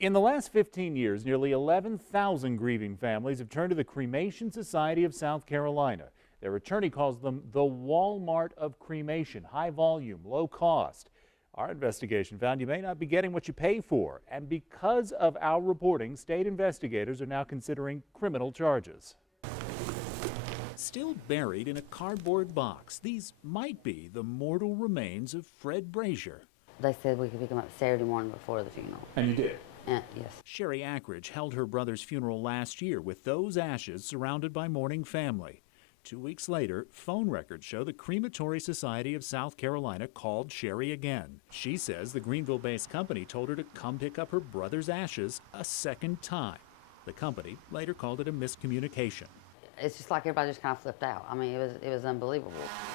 In the last 15 years, nearly 11,000 grieving families have turned to the Cremation Society of South Carolina. Their attorney calls them the Walmart of cremation, high volume, low cost. Our investigation found you may not be getting what you pay for, and because of our reporting, state investigators are now considering criminal charges. Still buried in a cardboard box, these might be the mortal remains of Fred Brazier. They said we could pick him up Saturday morning before the funeral. And you did? Yes. Sherry Ackridge held her brother's funeral last year with those ashes surrounded by mourning family. 2 weeks later, phone records show the Crematory Society of South Carolina called Sherry again. She says the Greenville-based company told her to come pick up her brother's ashes a second time. The company later called it a miscommunication. It's just like everybody just kind of flipped out. I mean, it was unbelievable.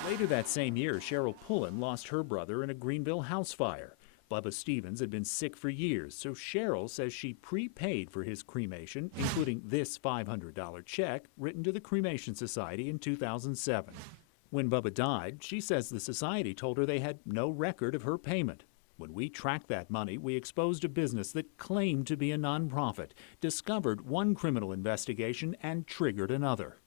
Later that same year, Cheryl Pullen lost her brother in a Greenville house fire. Bubba Stevens had been sick for years, so Cheryl says she prepaid for his cremation, including this $500 check written to the Cremation Society in 2007. When Bubba died, she says the society told her they had no record of her payment. When we tracked that money, we exposed a business that claimed to be a nonprofit, discovered one criminal investigation, and triggered another.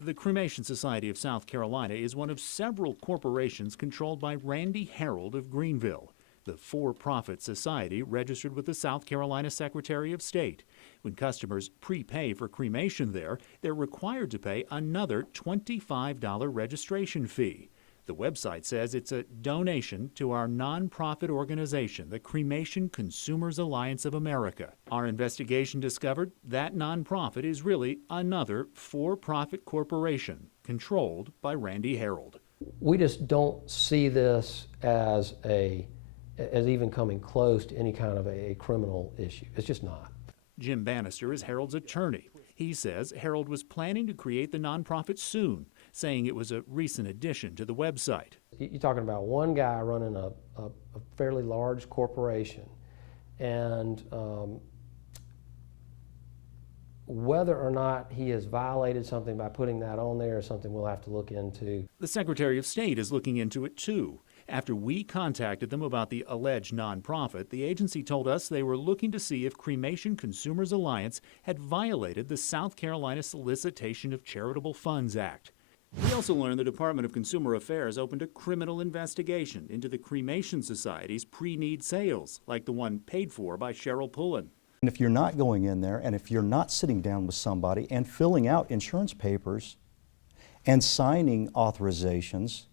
The Cremation Society of South Carolina is one of several corporations controlled by Randy Harold of Greenville, the for-profit society registered with the South Carolina Secretary of State. When customers prepay for cremation there, they're required to pay another $25 registration fee. The website says it's a donation to our nonprofit organization, the Cremation Consumers Alliance of America. Our investigation discovered that nonprofit is really another for-profit corporation controlled by Randy Harold. We just don't see this as even coming close to any kind of a criminal issue. It's just not. Jim Bannister is Harold's attorney. He says Harold was planning to create the nonprofit soon, saying it was a recent addition to the website. You're talking about one guy running a fairly large corporation, and whether or not he has violated something by putting that on there is something we'll have to look into. The Secretary of State is looking into it too. After we contacted them about the alleged nonprofit, the agency told us they were looking to see if Cremation Consumers Alliance had violated the South Carolina Solicitation of Charitable Funds Act. We also learned the Department of Consumer Affairs opened a criminal investigation into the Cremation Society's pre-need sales, like the one paid for by Cheryl Pullen. And if you're not going in there, and if you're not sitting down with somebody and filling out insurance papers and signing authorizations,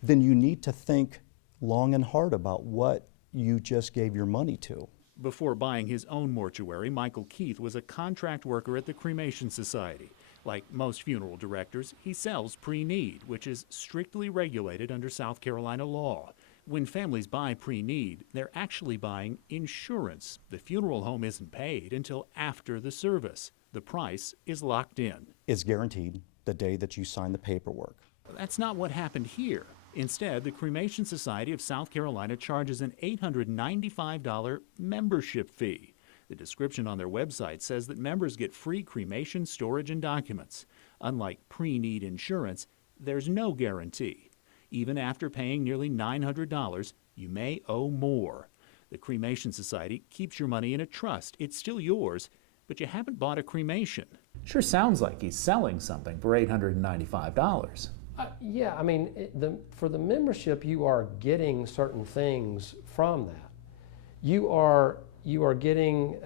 then you need to think long and hard about what you just gave your money to. Before buying his own mortuary, Michael Keith was a contract worker at the Cremation Society. Like most funeral directors, he sells pre-need, which is strictly regulated under South Carolina law. When families buy pre-need, they're actually buying insurance. The funeral home isn't paid until after the service. The price is locked in. It's guaranteed the day that you sign the paperwork. That's not what happened here. Instead, the Cremation Society of South Carolina charges an $895 membership fee. The description on their website says that members get free cremation, storage, and documents. Unlike pre-need insurance, there's no guarantee. Even after paying nearly $900, you may owe more. The Cremation Society keeps your money in a trust. It's still yours, but you haven't bought a cremation. Sure sounds like he's selling something for $895. Yeah, I mean, for the membership, you are getting certain things from that. You are getting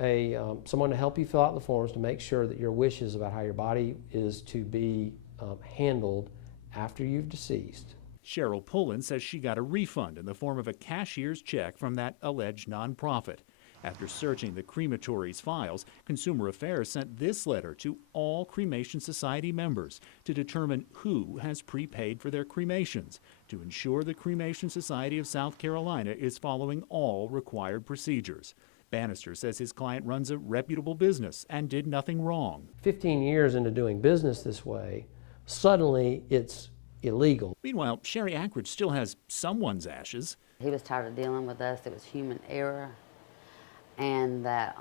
someone to help you fill out the forms to make sure that your wishes about how your body is to be handled after you've deceased. Cheryl Pullen says she got a refund in the form of a cashier's check from that alleged nonprofit. After searching the crematory's files, Consumer Affairs sent this letter to all Cremation Society members to determine who has prepaid for their cremations, to ensure the Cremation Society of South Carolina is following all required procedures. Bannister says his client runs a reputable business and did nothing wrong. 15 years into doing business this way, suddenly it's illegal. Meanwhile, Sherry Ackridge still has someone's ashes. He was tired of dealing with us. It was human error, and that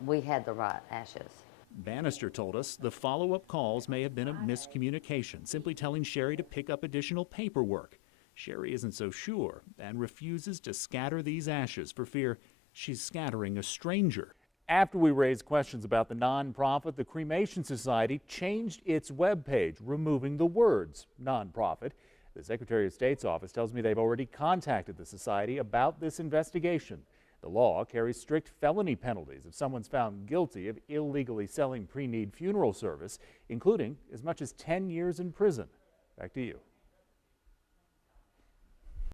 we had the right ashes. Bannister told us the follow-up calls may have been a miscommunication, simply telling Sherry to pick up additional paperwork. Sherry isn't so sure and refuses to scatter these ashes for fear she's scattering a stranger. After we raised questions about the nonprofit, the Cremation Society changed its webpage, removing the words nonprofit. The Secretary of State's office tells me they've already contacted the society about this investigation. The law carries strict felony penalties if someone's found guilty of illegally selling pre-need funeral service, including as much as 10 years in prison. Back to you.